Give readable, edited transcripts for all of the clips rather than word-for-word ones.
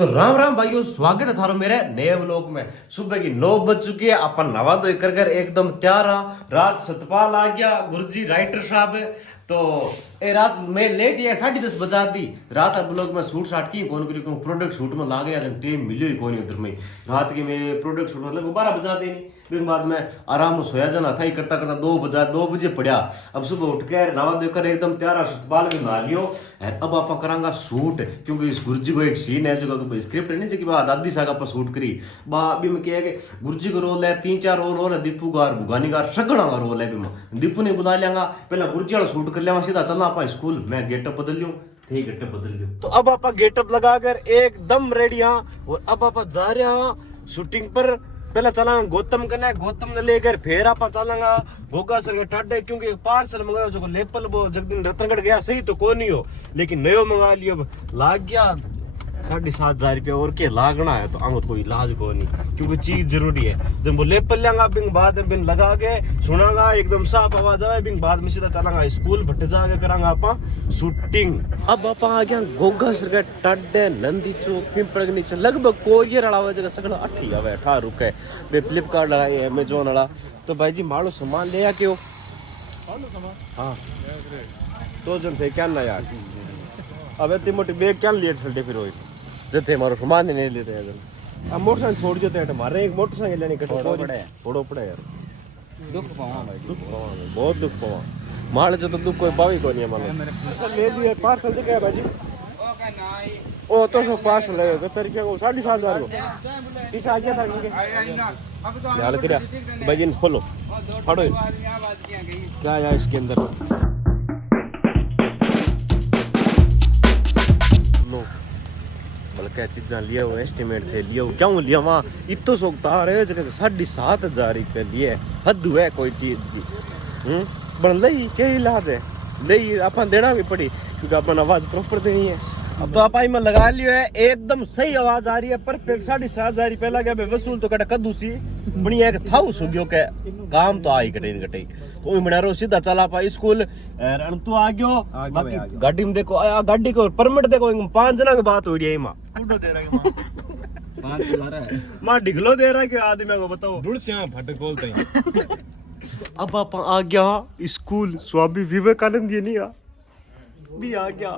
तो राम राम भाइयों, स्वागत है थारो मेरे नए व्लॉग में। सुबह की 9 बज चुकी है, अपन नवा धो कर एकदम तैयार हाँ। रात सतपाल आ गया, गुरुजी राइटर साहब है। तो ए रात में लेट है, 10:30 बजा दी रात। अब ब्लॉग में शूट शाट की कौन करी प्रोडक्ट शूट में लाग गया, टीम मिली ही कौन उधर में। रात की मैं प्रोडक्ट शूट मतलब 12 बजा देनी, फिर बाद में आराम सोया जाना था ही करता करता 2 बजे पड़ा। अब सुबह उठ के नवा देकर एकदम तैयार सतपाल भी नहा लियो। अब आप करांगा शूट, क्योंकि इस गुरुजी को एक सीन है जो स्क्रिप्ट नहीं जी बात दादी साहब आप शूट करी बा अभी मैं कह के गुरुजी का रोल है, 3-4 रोल है, दीपू गार भुगानी गार सगड़ा का रोल है। दीपू ने बुला लेंगा, पहला गुरुजी वाला शूट कर लेंगा, सीधा चलना आप स्कूल। मैं गेटअप बदल लूं, ठीक गेटअप बदल लूं। तो अब आप गेटअप लगाकर एकदम रेडी हाँ, और अब आप जा रहे हैं शूटिंग पर। पहले चला गौतम कने, गौतम ने लेकर फिर आप चलेंगा गोगा सर के टाडे, क्योंकि पार्सल मंगाया जो लेपल वो जगदीन रतनगढ़ गया सही तो कोई नहीं हो, लेकिन नयो मंगा लियो। अब लाग गया 7,500 रुपया, और के लागना है तो आंगो कोई इलाज को नहीं, क्योंकि चीज जरूरी है। जब वो लेपल लेंगा बिंग बाद में बिन लगा के सुनागा एकदम साफ आवाज आवे, बिंग बाद में सीधा चलांगा स्कूल भट्टे जाके करांगा आपा शूटिंग। अब आप आ गया गोगा सर के टाडे, नंदी चौक, पिंपल के नीचे, लगभग कोरियर वाला जगह सगला 8 आवे 18 रुके बे। फ्लिपकार्ट लगाई, अमेजोन वाला। तो भाई जी मालो सामान ले आ क्यों हाँ तो जन थे क्या ना यार, अब इतनी मोटी बैग क्या लिए ठंडे फिर होई जते मारो सामान नहीं लेते हैं। अब मोटरसाइकिल छोड़ देते हैं, हमारे एक मोटरसाइकिल लेने फोड़ो पड़े यार। दुख पावा भाई, दुख पावा, बहुत दुख पावा। माल जो तो दुख कोई पावी को नहीं है। मान ले लिया पार्सल तो क्या है भाई जी, ओ तो सब पार्सल है तरीके को 7,500 को पीछे आ गया था इनके यार तेरा भाई जी। खोलो फाड़ो क्या यार इसके अंदर क्या चीजा लिया हुआ, एस्टिमेट थे लिया हुआ, क्यों लिया वहाँ इतो सोखता रहे जगह 7,500 रुपये लिए। हद है कोई चीज की बन लई क्या इलाज है, लई अपन देना भी पड़ी, क्योंकि अपन आवाज प्रॉपर देनी है। अब तो आप में लगा लियो है, एकदम सही आवाज आ रही है, परफेक्ट। 7,500 रुपये लगे वसूल तो कटा कद्दू सी बढ़िया एक था सुगियो के काम तो आई कटे कटे तो बना रो सीधा चला पा स्कूल। तू आ गयो, बाकी गाड़ी में देखो गाड़ी को परमिट देखो 5 जना की बात हो रही है मां दे रहा है मां ढिगलो दे रहा है कि आदमी को बताओ दूर से फट बोलते हैं। अब आप आ गया स्कूल, स्वामी विवेकानंद ये नहीं आ भी आ गया।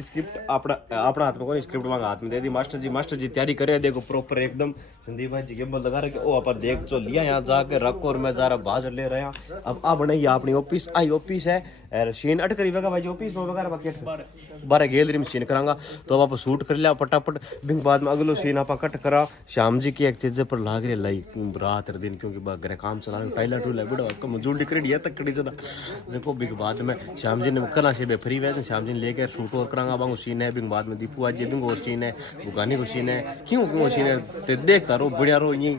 स्क्रिप्ट अपना हाथ में कोई स्क्रिप्ट मांगा हाथ में दे दी। मास्टर जी तैयारी करे, देखो प्रॉपर एकदम संदीप भाई जी गिम्बल लगा रखे। ओ अपन देख चो लिया यहाँ जाके रखो, और मैं जा रहा बाहर ले रहे हैं। अब आ बनाई अपनी ऑफिस, आई ऑफिस है और सीन अट करी वेगा भाई ऑफिस में वगैरह बाकी 12 गैलरी में सीन करांगा। तो अब आप शूट कर लिया फटाफट, बिंग बाद में अगलो सीन आप कट करा। श्याम जी की एक चीज पर लाग रही लाई रात दिन, क्योंकि घर काम चला टाइलर टूल है बड़ा मजूर करेडी है तक कड़ी जदा देखो। बिग बाद में श्याम जी ने कला से फ्री वैसे श्याम जी ने लेकर शूट और करांगा बांगो सीन है। बिंग बाद में दीपू आज बिंग और सीन है, बुगानी को सीन है, क्यों सीन है ते देखता रहो बढ़िया रो। ये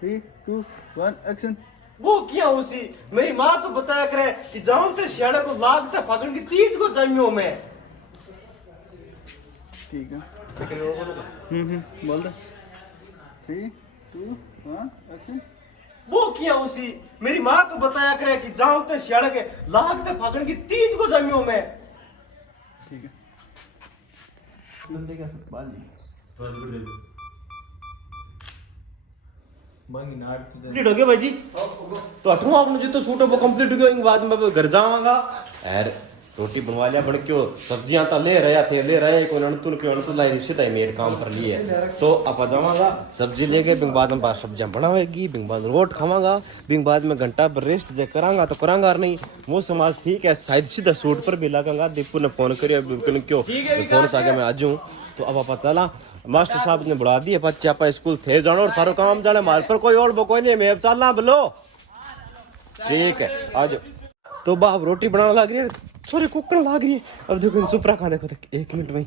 3, 2, 1 एक्शन। वो क्या उसी मेरी माँ तो बताया करे कि जाऊं से सियाड़ा को लागता फगन की 30 को जमियो में। ठीक है बोल दे 3, 2, 1 एक्शन। वो क्या उसी मेरी माँ तो बताया करे कि जाऊं से सियाड़ा के लागता फगन की 30 को जमियो में। ठीक है बंदे क्या सब बाल जी बाकी नाट कंप्लीट हो गया भाई जी। तो अठवां आपने जो तो शूट वो कंप्लीट हो गया, इनके बाद में घर जाऊंगा यार। रोटी बनवा लिया बड़ क्यों, सब्जियां तो ले रहे कोई अणतुल लाई सीधा मेड काम कर लिए। तो आप जावांगा सब्जी लेके, बिंग बाद में बाहर सब्जियां बनावेगी, बिंग बाद रोट खावांगा, बिंग बाद में घंटा पर रेस्ट जे करांगा तो करांगा और नहीं वो समाज ठीक है। शायद सीधा शूट पर भी लगांगा। दीपू ने फोन करिया क्यों फोन से आगे मैं आज हूँ। तो अब आप चला मास्टर साहब ने बुला दिए बच्चे आप स्कूल थे जानो और थारो काम जाने मार पर कोई और कोई नहीं, मैं अब चलना बोलो ठीक है आज। तो बाप रोटी बनाने लग रही है, सॉरी कुकड़ लग रही है। अब देखो चुप रखा, देखो तक 1 मिनट में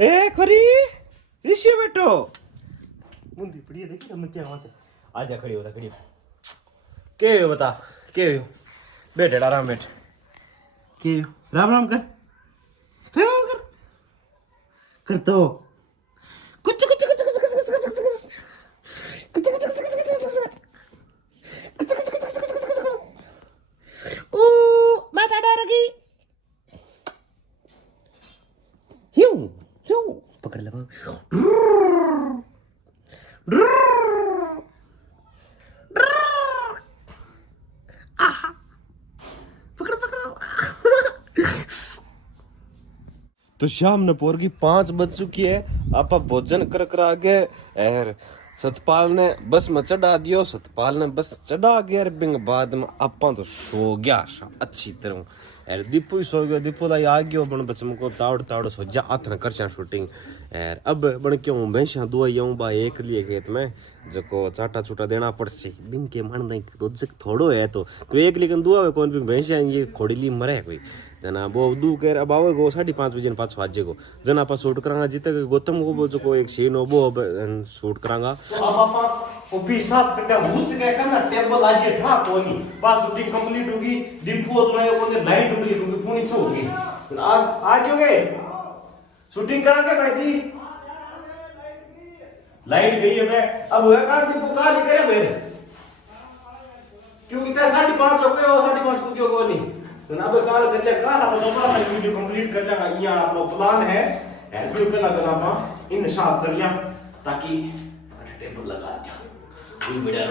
ए खरी ऋषि बेटो मुंडी पड़ी है, देखी हमने क्या बात है। आजा खड़ी हो खड़ी के हो बता के हो बैठ आराम बैठ के राम राम कर तो कुछ ओ माता डर गई पकड़ लगा तो शाम ने पोर की 5 बज चुकी है। आप भोजन कर कर आगे और सतपाल ने बस में चढ़ा दियो। सतपाल ने बस चढ़ा गया बिंग बाद में आपा तो सो गया अच्छी तरह। यार दीपू ही सो गया। दीपू लाई आ गयो बन बचम को तावड़ तावड़ सो जा हाथ न कर शूटिंग। यार अब बन क्यों भैंसा दुआई बा एक लिए खेत में जको चाटा चूटा देना पड़सी बिन के मन नहीं रोज थोड़ो है तो एक लेकिन दुआ है कौन भी भैंसा ये खोड़ीली मरे कोई जना वो दू कह अब आओ गो 5:30 बजे पाँच वाजे को जना आप शूट करांगा जिते गौतम को जो को एक सीन हो वो शूट करांगा। अब आपा वो भी साफ करते हुस के करना टेबल आज ये ठा कोनी बस शूटिंग कंप्लीट होगी। दीपू तो है कोने लाइट उड़ी क्योंकि पूरी से होगी आज क्योंकि शूटिंग करांगे भाई जी लाइट गई है मैं अब हुआ का दीपू का नहीं करे मेरे क्योंकि क्या 5:30 हो गए और 5:30 को क्यों को नहीं तो ना अब काल कर ले काल अब दोबारा वीडियो कंप्लीट कर लेगा। ये आपका प्लान है वीडियो पे लगा ना इन साफ कर लिया ताकि टेबल लगा दिया कोई बढ़िया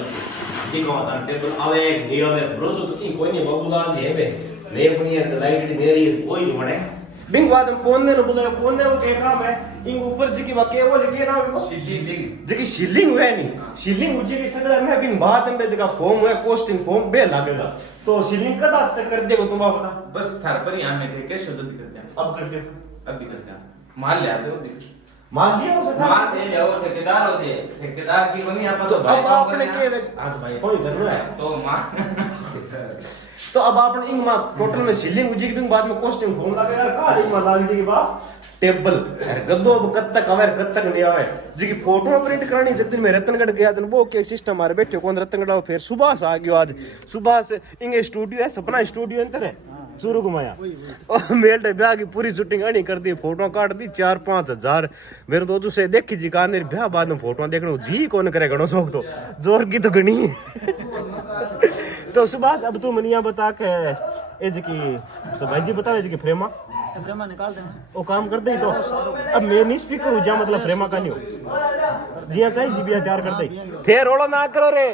देखो आता टेबल आवे नहीं आवे रोज तो की कोई नहीं बाबूलाल जी है बे ले बनी है लाइट नहीं रही कोई नहीं मने बिंग बाद में फोन ने बुलाया फोन ने वो कैमरा में इन ऊपर जी की वाके वो लिखे ना शिलिंग जी की शिलिंग है नहीं शिलिंग उजे की सगड़ा में बिंग बाद में जगह फॉर्म है कॉस्टिंग फॉर्म बे लगेगा तो शिलिंग कदा तक कर देगो तुम बता बस थार पर यहां में थे कैसे जल्दी करते हैं अब कर दे अभी करते हैं माल ले आते हो मान लिया हो सकता माल दे ले और ठेकेदार होते ठेकेदार की बनी आप तो अब आपने के हां भाई कोई कर रहा है तो माल तो अब आपने इंग मा टोटल में सीलिंग उजी के बाद में कॉस्टिंग फोन लगा यार का इंग मा लाग दी के बाद टेबल गद्दो अब कद तक आवे कद तक नहीं आवे जी की फोटो प्रिंट करानी जब दिन में रतनगढ़ गया जन वो के सिस्टम मारे बैठे कौन रतनगढ़ फिर सुबह से आ गयो आज सुबह से इंगे स्टूडियो है सपना स्टूडियो अंदर है चूरू घुमाया और मेल ब्याह की पूरी शूटिंग अड़ी कर दी फोटो काट दी 4-5 हजार मेरे तो उसे देखी जी कान ब्याह बाद में फोटो देखने जी कौन करे घणो शौक तो जोर की तो गणी तो सुभाष अब तू मनिया बता के ए जी की भाई जी बताओ जी की फ्रेमा निकाल देना वो काम कर दे तो अब मैं नहीं स्पीकर हूँ जा मतलब फ्रेमा का नहीं हो जी चाहिए जी भी तैयार कर दे फिर रोड़ा ना करो रे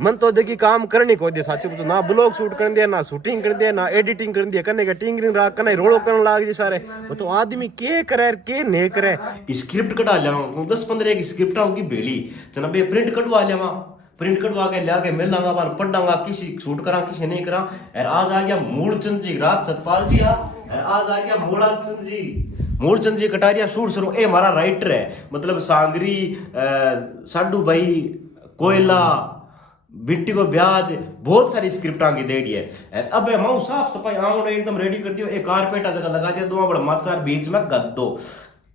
मन तो देखी काम करनी कोई दे साचे तो ना ब्लॉग शूट कर दिया ना शूटिंग कर दिया ना एडिटिंग कर दिया कने का टिंगरिंग राख कने रोड़ो करने लाग जी सारे वो तो आदमी के करे के नहीं करे स्क्रिप्ट कटा लिया 10-15 की स्क्रिप्ट होगी बेली जनाब ये प्रिंट कटवा लिया प्रिंट कटवा के ला के मिल लांगा बार पढ़ांगा किसी शूट करा किसी नहीं करा और आज आ गया मूलचंद जी रात सतपाल जी और आज आ गया मूलचंद जी कटारिया शूट शुरू ए हमारा राइटर है मतलब सांगरी साडू भाई कोयला बिट्टी को ब्याज बहुत सारी स्क्रिप्ट आगे दे दी है अब मैं साफ सफाई आंगन एकदम रेडी कर दियो एक कारपेट जगह लगा दिया दो बड़ा मात्रा बीच में गद्दो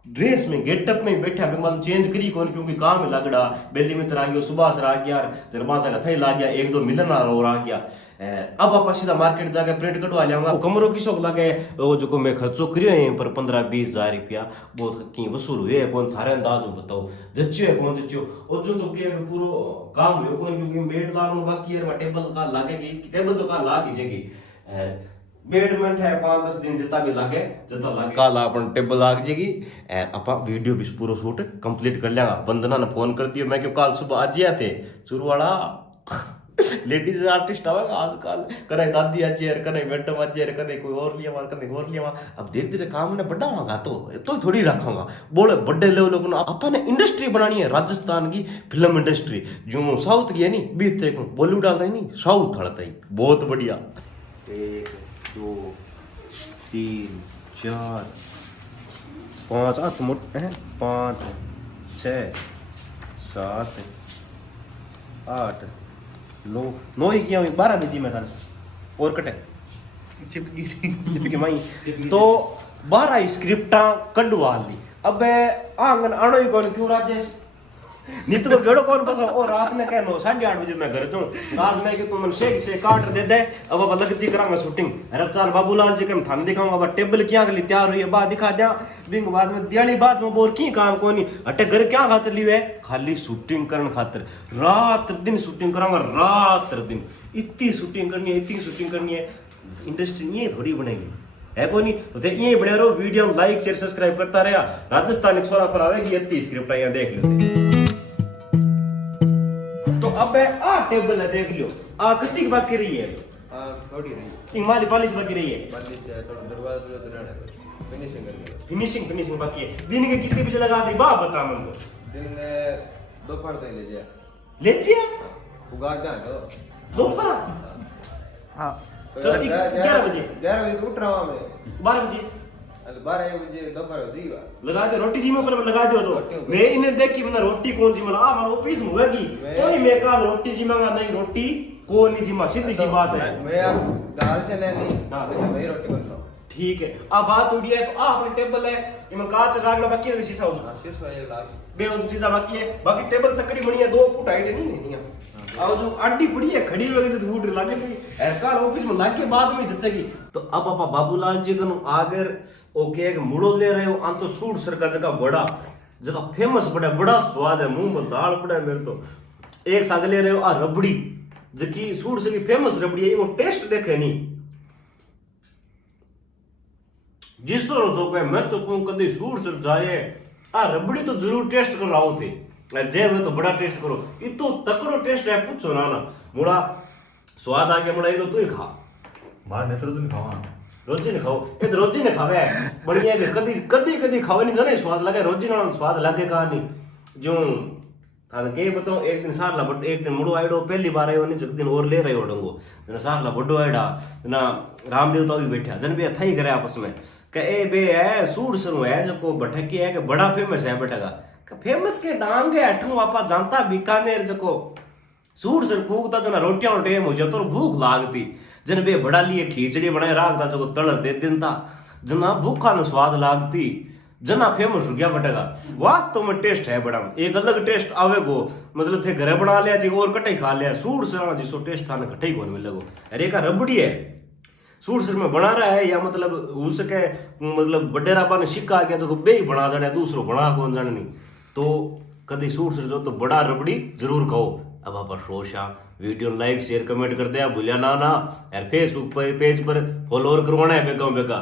ड्रेस में गेटअप में बैठा मतलब चेंज करी कौन क्योंकि काम में लगड़ा बेली में आ गया सुबह से आ गया जरबासा का थे ला गया 1-2 मिलन और आ गया अब आप सीधा मार्केट जाके प्रिंट कटवा लिया कमरों की शौक लगे वो जो मैं खर्चो करियो यहीं पर 15-20 हजार रुपया बहुत की वसूल हुए कौन थारे अंदाज बताओ जच्चो है कौन जच्चो और जो तो के पूरा काम हुए कौन क्योंकि बेड डालने बाकी है टेबल का लागेगी टेबल तो का ला कीजिएगी बेडमेंट है 5-10 दिन जितना भी लागे कल अपन टेबल लाग जाएगी अपा वीडियो भी पूरा शूट कंप्लीट कर लेगा। वंदना ने फोन कर दिया मैं क्यों कल सुबह आज आते चुरवाड़ा लेडीज आर्टिस्ट आवेगा आजकल करे दादी आज यार करे मैडम आज यार करे कोई और लिया कदे और लिया अब धीरे धीरे काम ने बढ़ा होगा तो थोड़ी रखूंगा बोले बड़े लेवल को अपन ने इंडस्ट्री बनानी है राजस्थान की फिल्म इंडस्ट्री जो साउथ की है नहीं बीच देखो बॉलीवुड डाल रही नहीं साउथ हड़ता ही बहुत बढ़िया 1 2 3 4 5 8 मोटे हैं 5 6 7 8 9 ही किया 12 बजी में था और कटे चिपकी माई तो 12 स्क्रिप्टा कढ़वा ली अब आंगन आनो ही कौन क्यों राजेश नित को केड़ो कौन बस और रात में कहनो 8:30 बजे मैं घर जाऊं रात में कि तुम से काट दे दे अब अलग दी करांगा शूटिंग अरे चाल बाबूलाल जी के थान दिखाऊंगा अब टेबल क्या के लिए तैयार हुई है बाद दिखा दिया बिंग बाद में दियाली बाद में बोर की काम कोनी अटे घर क्या खातिर लियो है खाली शूटिंग करन खातिर रात दिन शूटिंग करांगा रात दिन इतनी शूटिंग करनी है इंडस्ट्री ये थोड़ी बनेगी है कोनी तो ये बने रहो वीडियो लाइक शेयर सब्सक्राइब करता रहा राजस्थान 100 पर आवेगी इतनी स्क्रिप्ट यहाँ देख लेते तो अब आ टेबल है देख लियो आ कितनी बाकी रही है थोड़ी रही इन माली पॉलिश बाकी रही है बालिश है थोड़ा दरवाजा तो ना फिनिशिंग करनी फिनिशिंग बाकी है दिन के कितने बजे लगा दी बा बता मन को दिन में दोपहर तक ले जाए ले जिया उगा जा तो दोपहर हाँ चलो 11 बजे उठ रहा हूँ मैं 12 बजे 12 बजे दोपहर हो जीवा लगा दे रोटी जी में पर लगा दो तो मैं इन्हें देख के मैंने रोटी कौन सी मला आ मन ऑफिस में होगी तो ही मैं कहा रोटी जी मांगा नहीं रोटी कौन नहीं जी मां सीधी सी बात है मैं दाल से लेनी हाँ। मैं रोटी बनता हूँ ठीक है अब बात उड़ी है तो आ अपने टेबल है इमन कांच रागना बाकी है शीशा हो शीश वाले लास्ट बे वो चीजा बाकी है बाकी टेबल तकड़ी बनी है 2 फुट हाइट नहीं है और जो आंटी पड़ी है खड़ी हुई तो फुट लगेगी ऐसा ऑफिस में लाग के बाद में जचेगी तो अब पापा बाबूलाल जी कनु आगर ओके एक मुड़ो ले रहे हो आन तो सूट सर का जगह बड़ा जगह फेमस बड़ा स्वाद है मुंह में दाल पड़ा है मेरे तो एक साग ले रहे हो आ रबड़ी जकी सूट से की फेमस रबड़ी है वो टेस्ट देखे नहीं जिस तरह सो के मैं तो कहूं कदी सूट से जाए आ रबड़ी तो जरूर टेस्ट कर रहा होते जे मैं तो बड़ा टेस्ट करो इतो तकड़ो टेस्ट है पूछो ना मुड़ा स्वाद आके मुड़ा इलो तू ही खा बाहर नेत्र तो नहीं खावा रोजी ने खाओ ये तो रोजी ने खावे बढ़िया है कदी खावे नहीं जाने स्वाद लगे रोजी ना स्वाद लगेगा नहीं जो थाने के बताओ एक दिन सारला बट एक दिन मुड़ो आइडो पहली बार आयो नहीं जग दिन और ले रहे हो डंगो जना सारला बड्डो आइडा ना रामदेव तो भी बैठा जन भी थई करे आपस में के ए बे है सूर सनु है जो को भटकी है के बड़ा फेमस है बैठेगा फेमस के डांग है अठू आपा जानता बीकानेर जको सूर सर फूकता जना रोटियां और टेम हो जातो और भूख लागती जन बे बड़ा लिए खिचड़ी बनाए राखता जको तड़ दे देनता जना भूखा न स्वाद लागती जना फेमस हो गया बटेगा वास्तव में टेस्ट है बड़ा एक अलग टेस्ट आवेगो मतलब थे घरे बना लिया जी और कटे खा लिया सूर सर जिसो टेस्ट था न कटे कौन मिलेगो अरे का रबड़ी है सूर सर में बना रहा है या मतलब हो सके मतलब बडेरा ने सिक्का आ गया तो बे ही बना जाने दूसरो बना कौन जाने नहीं तो कदी सूर सर जो तो बड़ा रबड़ी जरूर खाओ अब आप शोशा वीडियो लाइक शेयर कमेंट कर दे भूलिया ना यार फेसबुक पेज पर फॉलोअर करवाना है बेगा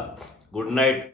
गुड नाइट।